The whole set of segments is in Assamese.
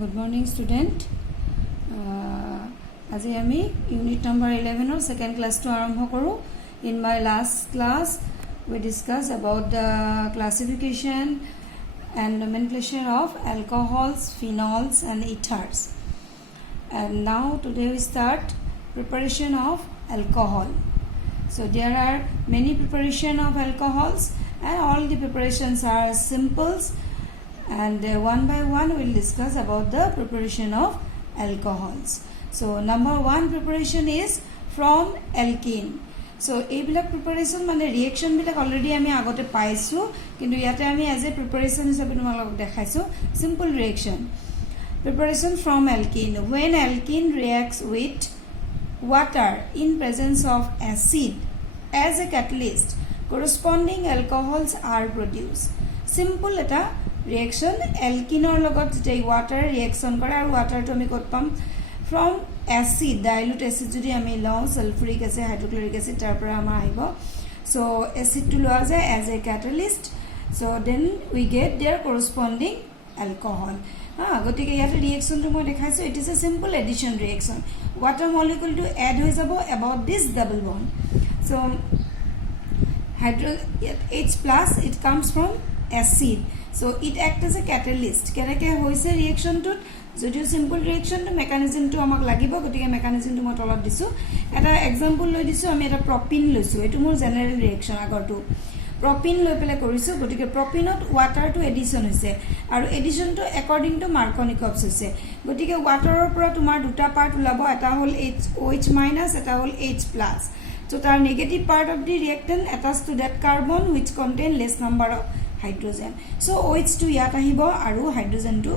Good morning, student. আজি আমি unit number 11 or second class to আৰম্ভ কৰো. In my last class, we discussed about the classification and nomenclature of alcohols, phenols, and ethers. And now today we start preparation of alcohol. So there are many preparation of alcohols, and all the preparations are simples. And one by one we'll discuss about the preparation of alcohols. So number one preparation is from alkene. So এইবিলাক preparation মানে reaction বিলাক already আমি আগতে পাইছো কিন্তু ইয়াতে আমি as a preparation হিচাপে তোমালোকক দেখাইছো simple reaction. Preparation from alkene. When alkene reacts with water in presence of acid as a catalyst, corresponding alcohols are produced. Simple eta reaction alkene logot jete water reaction kore aru water to ami kot pam from acid dilute acid jodi ami law sulfuric acid hydrochloric acid tar pora amar aibo so acid to loa jay as a catalyst so then we get their corresponding alcohol gotike yata reaction to moi dekhaisu it is a simple addition reaction water molecule to add hoy jabo about this double bond so H plus it comes from acid so it acts as a catalyst kenake hoise reaction to jodio simple reaction to mechanism to amak lagibo gotike mechanism to moi tolat disu eta example loi disu ami eta propene loisu etu mor general reaction agor to propene loi pele korisu gotike propene ot water to addition hoise aru addition to according to Markovnikov's hoise gotike water or pura tumar duta part ulabo eta hol OH minus eta hol H plus so tar negative part of the reactant attached to that carbon which contain less number of hydrogen so OH to yat ahibo aru hydrogen to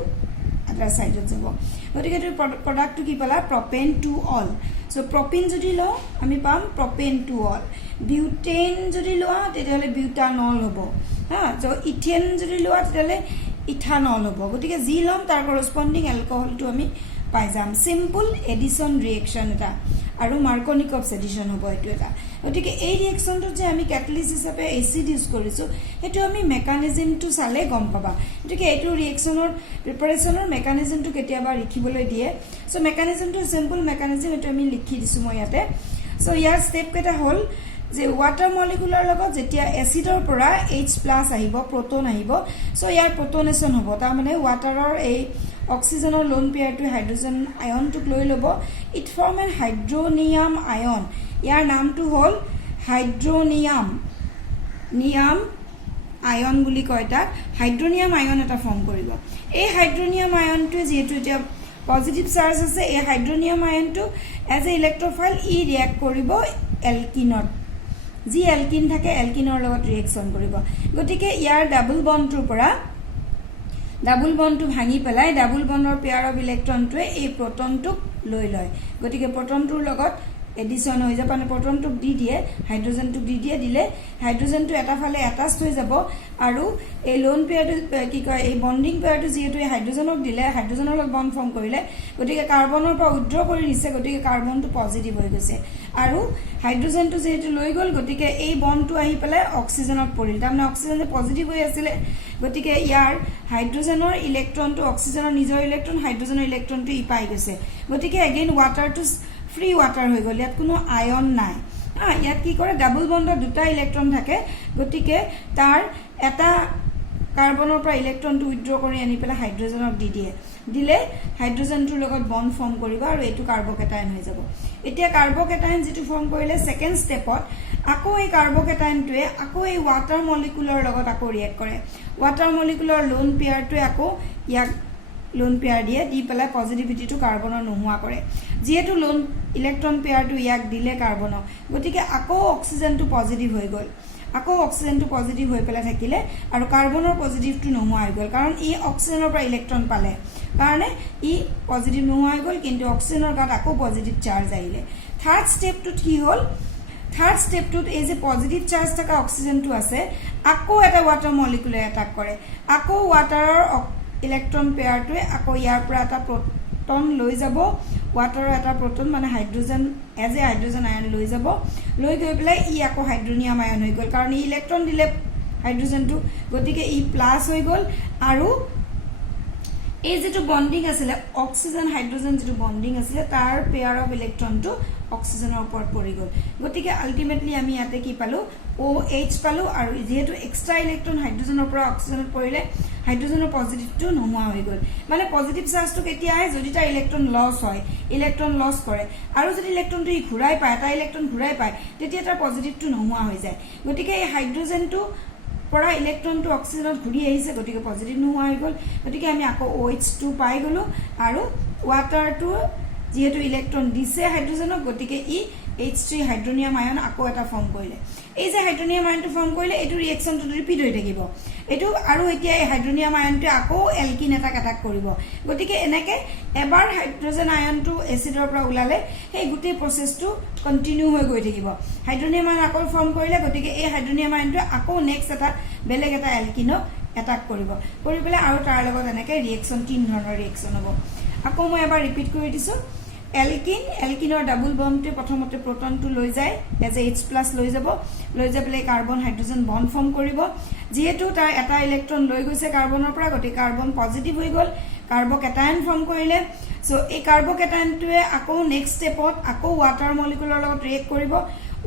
other side jabo gotike to product to ki pala propane to all so propane jodi lo ami pam propane to all butane jodi lo tetale butanol hobo ha so ethane jodi lo tetale ethanol hobo gotike ji lom tar corresponding alcohol to ami pai jam simple addition reaction eta aru Markovnikov's addition hobo etu eta gotike ei reaction to je ami catalyst hisabe acid use korisu etu ami mechanism to sale gom paba gotike etu reaction or preparation or mechanism to ketia ba likhibole die so mechanism to simple mechanism etu ami likhi disu moi yate so yar step keta hol যে water molecule লগত যেতিয়া এসিডৰ পৰা H+ আহিব proton আহিব so ইয়াৰ protonation হ'ব তা মানে waterৰ এই oxygenৰ lone pair to hydrogen ion to লৈ লব it form an hydronium ion ইয়াৰ নামটো হ'ল hydronium ion বুলি কয় তাক hydronium ion এটা ফৰ্ম কৰিব এই hydronium ion টো যেটো এটা পজিটিভ চাৰ্জ আছে এই hydronium ion টো as a electrophile E react কৰিব alkene जी alkene থাকে alkene লগত reaction কৰিব গটিকে ইয়াৰ ডাবল বন্ড টু পৰা ডাবল বন্ড টু ভাঙি পেলাই ডাবল বন্ডৰ পেয়াৰ অফ ইলেক্ট্ৰন টোৱে এই প্ৰটন টুক লৈ লয় গটিকে প্ৰটন টুৰ লগত এডিশন হৈ যাব মানে প্ৰটন টুক দি দিয়ে হাইড্ৰোজেন টুক দি দিয়ে দিলে হাইড্ৰোজেন টু এটা ফালে অ্যাটাচড হৈ যাব আৰু এই লোন পেয়াৰটো কি কয় এই বন্ডিং পেয়াৰটো যেটো হাইড্ৰোজেনক দিলে হাইড্ৰোজেনৰ লগত বন্ড ফৰ্ম কৰিলে গটিকে কাৰ্বনৰ পৰা উইথড্ৰ কৰি নিছে গটিকে কাৰ্বনটো পজিটিভ হৈ গৈছে আৰু হাইড্ৰোজেনটো যেটো লৈ গল গটিকে এই বন্ডটো আহি পেলাই অক্সিজেনত পৰিল তাৰমানে অক্সিজেনে পজিটিভ হৈ আছিল গটিকে ইয়াৰ হাইড্ৰোজেনৰ ইলেক্ট্ৰনটো অক্সিজেনৰ নিজৰ ইলেক্ট্ৰন হাইড্ৰোজেনৰ ইলেক্ট্ৰনটো ই পাই গৈছে গটিকে এগেইন ওয়াটাৰটো ফ্ৰী ওয়াটাৰ হৈ গল ইয়াত কোনো আয়ন নাই ইয়াত কি কৰে ডাবল বন্ডৰ দুটা ইলেক্ট্ৰন থাকে গটিকে তাৰ এটা কাৰ্বনৰ পৰা ইলেক্ট্ৰনটো উইথড্ৰ কৰি আনি পেলাই হাইড্ৰোজেনক দি দিয়ে দিলে হাইড্ৰোজেনটোৰ লগত বন্ড ফৰ্ম কৰিব আৰু এটো কাৰ্বকেটায়ন হৈ যাব এতিয়া কাৰ্বকেটায়ন যেটো ফৰ্ম কৰিলে সেকেন্ড স্টেপত আকৌ এই কাৰ্বকেটায়নটোৱে আকৌ এই ওয়াটাৰ মলিকুলৰ লগত আকৌ ৰিয়েক্ট কৰে ওয়াটাৰ মলিকুলৰ লোন পেয়াৰটোৱে আকৌ ইয়াক লোন পেয়াৰ দিয়ে দি পেলাই পজিটিভিটি টু কাৰ্বনৰ নোহোৱা কৰে যেহেতু লোন ইলেক্ট্ৰন পেয়াৰটো ইয়াক দিলে কাৰ্বনক গটিকে আকৌ অক্সিজেনটো পজিটিভ হৈ গল আকৌ অক্সিজেনটো পজিটিভ হৈ পেলাই থাকিলে আৰু কাৰ্বনৰ পজিটিভটো নোহোৱা হৈ গল কাৰণ ই অক্সিজেনৰ পৰা ইলেক্ট্ৰন পালে কাৰণে ই পজিটিভ নোহোৱা হৈ গল কিন্তু অক্সিজেনৰ গাত আকৌ পজিটিভ চাৰ্জ আহিলে থাৰ্ড স্টেপটোত কি হ'ল থাৰ্ড স্টেপটোত এই যে পজিটিভ চাৰ্জ থকা অক্সিজেনটো আছে আকৌ এটা ওয়াটাৰ মলিকুলে এটাক কৰে আকৌ ওয়াটাৰৰ ইলেক্ট্ৰন পেয়াৰটোৱে আকৌ ইয়াৰ পৰা এটা proton লৈ যাব water eta proton মানে hydrogen as a hydrogen ion লৈ যাব লৈ গৈ পেলাই ই আকৌ হাইড্ৰোনিয়াম আয়ন হৈ গল কাৰণ ই ইলেক্ট্ৰন দিলে হাইড্ৰোজেন টু গতিকে ই প্লাস হৈ গল আৰু এই যেটো বন্ডিং আছিলে অক্সিজেন হাইড্ৰোজেন যেটো বন্ডিং আছিলে তাৰ পেয়াৰ অফ ইলেক্ট্ৰনটো অক্সিজেনৰ ওপৰত পৰি গ'ল গতিকে আলটিমেটলি আমি ইয়াতে কি পালো OH পালো আৰু যেহেতু এক্সট্ৰা ইলেক্ট্ৰন হাইড্ৰোজেনৰ পৰা অক্সিজেনত পৰিলে হাইড্ৰোজেনৰ পজিটিভটো নোহোৱা হৈ গ'ল মানে পজিটিভ চাৰ্জটো কেতিয়া আহে যদি তাৰ ইলেক্ট্ৰন লছ হয় ইলেক্ট্ৰন লছ কৰে আৰু যদি ইলেক্ট্ৰনটো ই ঘূৰাই পায় এটা ইলেক্ট্ৰন ঘূৰাই পায় তেতিয়া তাৰ পজিটিভটো নোহোৱা হৈ যায় গতিকে এই হাইড্ৰোজেনটো পৰা ইলেক্ট্ৰনটো অক্সিজেনত ঘূৰি আহিছে গতিকে পজিটিভ নোহোৱা হৈ গ'ল গতিকে আমি আকৌ OH2 পাই গ'লো আৰু ৱাটাৰটো যেহেতু ইলেক্ট্ৰন দিছে হাইড্ৰোজেনক গতিকে ই H3 হাইড্ৰোনিয়াম আয়ন আকৌ এটা ফৰ্ম কৰিলে এই যে হাইড্ৰোনিয়াম আয়নটো ফৰ্ম কৰিলে এটো ৰিএকচনটো ৰিপিট হৈ থাকিব এটো আৰু এতিয়া এই হাইড্ৰোনিয়াম আয়নটো আকৌ এলকিন এটাক এটাক কৰিব গতিকে এনেকে এবাৰ হাইড্ৰোজেন আয়নটো এচিডৰ পৰা ওলালে এই গোটেই প্ৰসেসটো কন্টিনিউ হৈ গৈ থাকিব হাইড্ৰোনিয়াম আয়ন আকৌ ফৰ্ম কৰিলে গতিকে এই হাইড্ৰোনিয়াম আয়নটো আকৌ নেক্সট এটা বেলেগ এটা এলকিনক এটাক কৰিব কৰি পেলাই আৰু তাৰ লগত এনেকে ৰিএকচন তিন ধৰণৰ ৰিএকচন হ'ব আকৌ মই এবাৰ ৰিপিট কৰি দিছো এলকিনৰ ডাবল বন্ডটো প্ৰথমতে প্ৰোটনটো লৈ যায় এজ H+ লৈ যাব পেলাই কাৰ্বন হাইড্ৰোজেন বন্ড ফৰ্ম কৰিব যেহেতু তাৰ এটা ইলেক্ট্ৰন লৈ গৈছে কাৰ্বনৰ পৰা গতি কাৰ্বন পজিটিভ হৈ গ'ল কাৰ্বকেটায়ন ফৰ্ম কৰিলে সো এই কাৰ্বকেটায়নটোৱে আকৌ নেক্সট স্টেপত আকৌ ওয়াটাৰ মলিকুলৰ লগত ৰিএক্ট কৰিব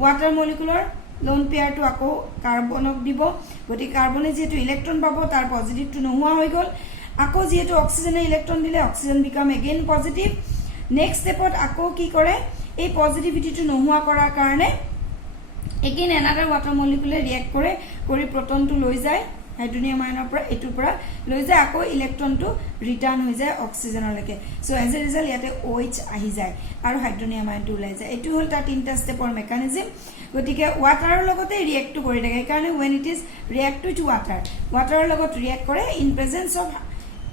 ওয়াটাৰ মলিকুলৰ লোন পেয়াৰটো আকৌ কাৰ্বনক দিব গতি কাৰ্বনে যেহেতু ইলেক্ট্ৰন পাব তাৰ পজিটিভটো নোহোৱা হৈ গ'ল আকৌ যেহেতু অক্সিজেনে ইলেক্ট্ৰন দিলে oxygen become again positive next স্টেপত আকৌ কি কৰে এই পজিটিভিটিটো নোহোৱা কৰাৰ কাৰণে এগেইন এনাদাৰ ওয়াটাৰ মলিকুলে ৰিএক্ট কৰে কৰি প্ৰোটনটো লৈ যায় হাইড্ৰোনিয়াম আয়নৰ পৰা এটুৰ পৰা লৈ যায় আকৌ ইলেক্ট্ৰনটো ৰিটাৰ্ন হৈ যায় অক্সিজেনলৈকে সো এজ এ ৰিজাল্ট ইয়াতে OH আহি যায় আৰু হাইড্ৰোনিয়াম আয়নটো ওলাই যায় এটু হল তাৰ তিনটা স্টেপৰ মেকানিজম গতিকে ওয়াটাৰৰ লগতে ৰিএক্ট কৰি থাকে কাৰণ when it is react with water ওয়াটাৰৰ লগত ৰিএক্ট কৰে in presence of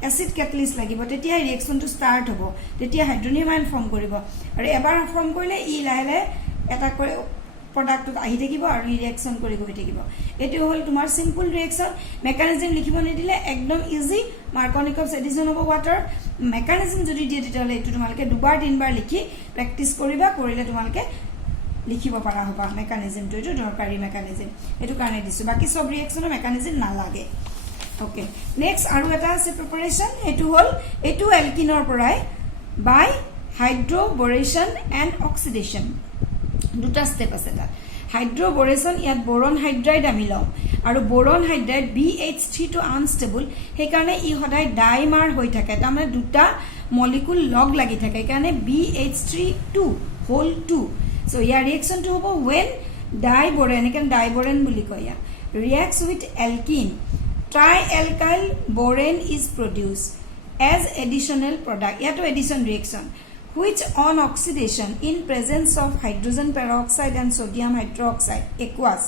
acid catalyst লাগিব তেতিয়া ৰিএকচনটো স্টাৰ্ট হ'ব তেতিয়া হাইড্ৰোনিয়াম আয়ন ফৰ্ম কৰিব আৰু এবাৰ ফৰ্ম কৰিলে ই লাহে এটা কৰি প্ৰডাক্টত আহি থাকিব আৰু ৰিএকচন কৰি গৈ থাকিব এটো হল তোমাৰ সিম্পল ৰিএকচন মেকানিজম লিখিব নিদিলে একদম ইজি মাৰ্কনিকভছ এডিশন হ'ব ওয়াটাৰ মেকানিজম যদি দিয়ে তেতিয়ালে এটো তোমালকে দুবাৰ তিনবাৰ লিখি প্ৰেক্টিস কৰিবা কৰিলে তোমালকে লিখিব পাৰা হ'ব মেকানিজমটো এটো দৰকাৰী মেকানিজম এটো কাৰণে দিছো বাকি সব ৰিএকচনৰ মেকানিজম নালাগে Okay. Next, aru eta ase preparation. Etu hol etu alkinor porai by hydroboration and oxidation. Duta step ase ta. Hydroboration yat boron hydride ami lom. Aru boron hydride BH3 to unstable. He karone I hodai dimer hoi thake. Ta mane duta molecule log lagi thake. Karone BH3 whole 2. So ya reaction to hobo when diboron ekan diboron buli koya reacts with alkene. Trialkyl borane is produced as additional product yato addition reaction which on oxidation in presence of hydrogen peroxide and sodium hydroxide aqueous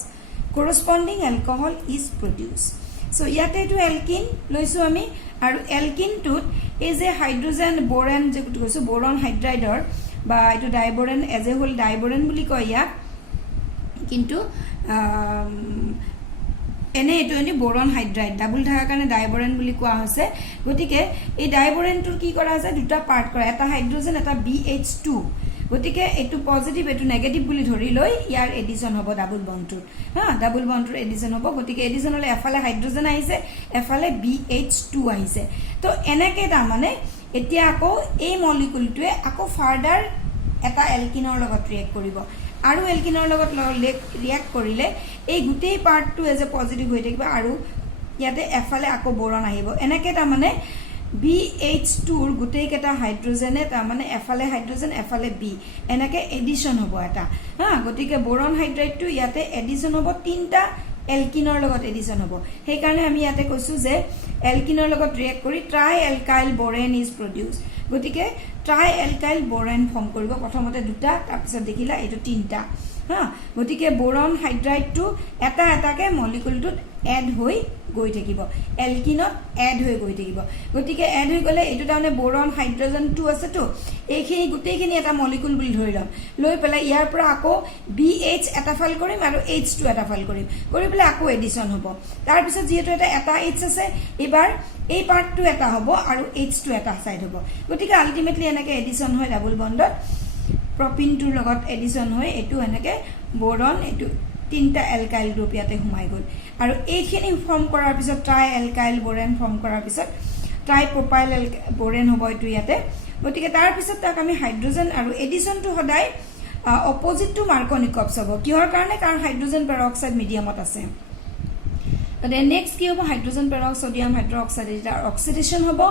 corresponding alcohol is produced so yate to alkene loisu ami aru alkene to is a hydrogen boron je koisu boron hydride or ba etu diborane as a whole diborane buli koya kintu এনে এটো এনি বোরন হাইড্রাইড ডাবল থাকা কারণে ডাইবোরেন বুলি কোৱা হৈছে গতিকে এই ডাইবোৰেনটোৰ কি কৰা আছে দুটা পাৰ্ট কৰা এটা হাইড্ৰোজেন এটা BH2 গতিকে এটো পজিটিভ এটো নেগেটিভ বুলি ধৰি লৈ ইয়াৰ এডিশন হ'ব ডাবল বন্ডটোৰ ডাবল বন্ডটোৰ এডিশন হ'ব গতিকে এডিশন হলে এফালে হাইড্ৰোজেন আহিছে এফালে BH2 আহিছে তো এনেকে তা মানে এতিয়া আকৌ এই মলিকুলটোৱে আকৌ ফাৰ্দাৰ এটা এলকিনৰ লগত ৰিএক্ট কৰিব আৰু এলকিনৰ লগত ৰিএক্ট কৰিলে এই গুটেই পাৰ্টটো এজ এ পজিটিভ হৈ থাকিব আৰু ইয়াতে এফালে আকৌ বোৰন আহিব এনেকে তা মানে BH2 ৰ গুটেই কেটা হাইড্ৰোজেনে তা মানে এফালে হাইড্ৰোজেন এফালে B এনেকে এডিশন হ'ব এটা গতিকে বোৰন হাইড্ৰাইডটো ইয়াতে এডিশন হ'ব তিনটা এলকিনৰ লগত এডিশন হ'ব সেই কাৰণে আমি ইয়াতে কৈছো যে এলকিনৰ লগত ৰিএক্ট কৰি ট্ৰাইএলকাইল বোৰেন ইজ প্ৰডিউস গতিকে ট্ৰাইএলকাইল বোৰেন ফৰ্ম কৰিব প্ৰথমতে দুটা তাৰ পিছত দেখিলা এটো তিনটা গতিকে বোৰন হাইড্ৰাইডটো এটা এটাকে মলিকুলটোত এড হৈ গৈ থাকিব এলকিনত এড হৈ গৈ থাকিব গতিকে এড হৈ গলে এটো তাৰমানে বোৰন হাইড্ৰোজেন 2 আছে তো এইখিনি গুটেইখিনি এটা মলিকুল বুলি ধৰি লম লৈ পেলাই ইয়াৰ পৰা আকৌ BH এটা ফাইল কৰিম আৰু H2 এটা ফাইল কৰিম কৰি পেলাই আকৌ এডিশন হ'ব তাৰ পিছত যেহেতু এটা H আছে এবাৰ এই পাৰ্টটো এটা হ'ব আৰু H2 এটা সাইড হ'ব গতিকে আলটিমেটলি এনেকে এডিশন হয় ডাবল বন্ডত প্ৰপিনটোৰ লগত এডিশন হয় এটো এনেকে বোৰন এটো তিনটা এলকাইল গ্ৰুপ ইয়াতে হুমাই গল আৰু এইখিনি ফৰ্ম কৰাৰ পিছত ট্ৰাইএলকাইল বোৰেন ফৰ্ম কৰাৰ পিছত ট্ৰাইপ্ৰপাইল বোৰেন হ'ব এইটো ইয়াতে গতিকে তাৰ পিছত তাক আমি হাইড্ৰোজেন আৰু এডিশনটো সদায় অপোজিট টু মাৰ্কনিকপছ হ'ব কিহৰ কাৰণে কাৰণ হাইড্ৰোজেন পেৰক্সাইড মিডিয়ামত আছে নেক্সট কি হ'ব হাইড্ৰোজেন পেৰক্সাইড হাইড্ৰক্সাইড এটা অক্সিডেশ্যন হ'ব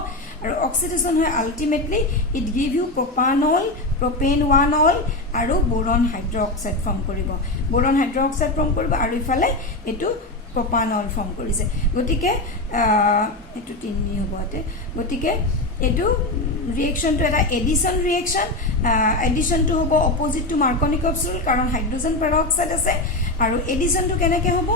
আৰু অক্সিডেশ্যন হয় ultimately it give you propanol propene 1 আৰু বোৰন হাইড্ৰক্সাইড ফৰ্ম কৰিব বোৰন হাইড্ৰক্সাইড ফৰ্ম কৰিব আৰু ইফালে এইটো প্ৰপানল ফৰ্ম কৰিছে গতিকে এইটো 3 হ'ব আতে গতিকে এইটো ৰিএকচনটো এটা এডিশন ৰিএকচন এডিশনটো হ'ব অপোজিট টু মাৰ্কনিকপছ ৰুল কাৰণ হাইড্ৰোজেন পেৰক্সাইড আছে আৰু এডিশনটো কেনেকে হ'ব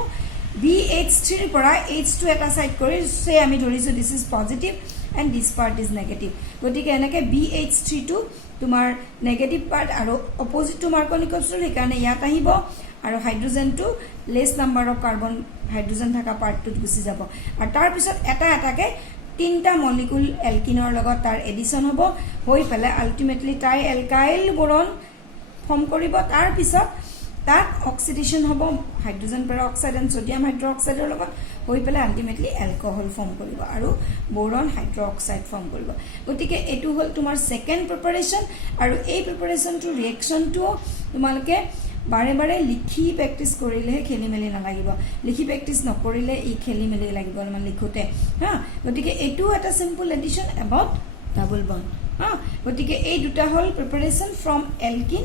BH3 ৰ পৰা H2 এটা সাইড কৰি সে আমি ধৰিছো this is positive and this part is negative গতিকে এনেকে BH3 টু তোমাৰ নেগেটিভ পাৰ্ট আৰু অপোজিট টু মাৰ্কনিকপছ ৰুল সেইকাৰণে ইয়াত আহিব আৰু হাইড্ৰোজেনটো less number of carbon hydrogen থকা পাৰ্টটোত গুচি যাব আৰু তাৰ পিছত এটা এটাকে তিনটা মলিকুল এলকিনৰ লগত তাৰ এডিশন হ'ব হৈ পেলে আল্টিমেটলি টাই এলকাইল বোৰন ফৰ্ম কৰিব তাৰ পিছত তাক অক্সিডেশ্যন হ'ব হাইড্ৰোজেন পেৰক্সাইড এণ্ড সোডিয়াম হাইড্ৰক্সাইডৰ লগত হৈ পেলাই আল্টিমেটলি এলকহল ফৰ্ম কৰিব আৰু বোৰন হাইড্ৰক্সাইড ফৰ্ম কৰিব গতিকে এটো হল তোমাৰ সেকেন্ড প্ৰিপাৰেচন আৰু এই প্ৰিপাৰেচনটো ৰিএকচনটো তোমালকে বাৰে বাৰে লিখি প্ৰেক্টিস কৰিলে খেলি মেলি না লাগিব লিখি প্ৰেক্টিস নকৰিলে ই খেলি মেলি লাগিব মানে লিখোতে হা গতিকে এটো এটা simple addition about double bond হা গতিকে এই দুটা হল প্ৰিপাৰেচন ফ্ৰম এলকিন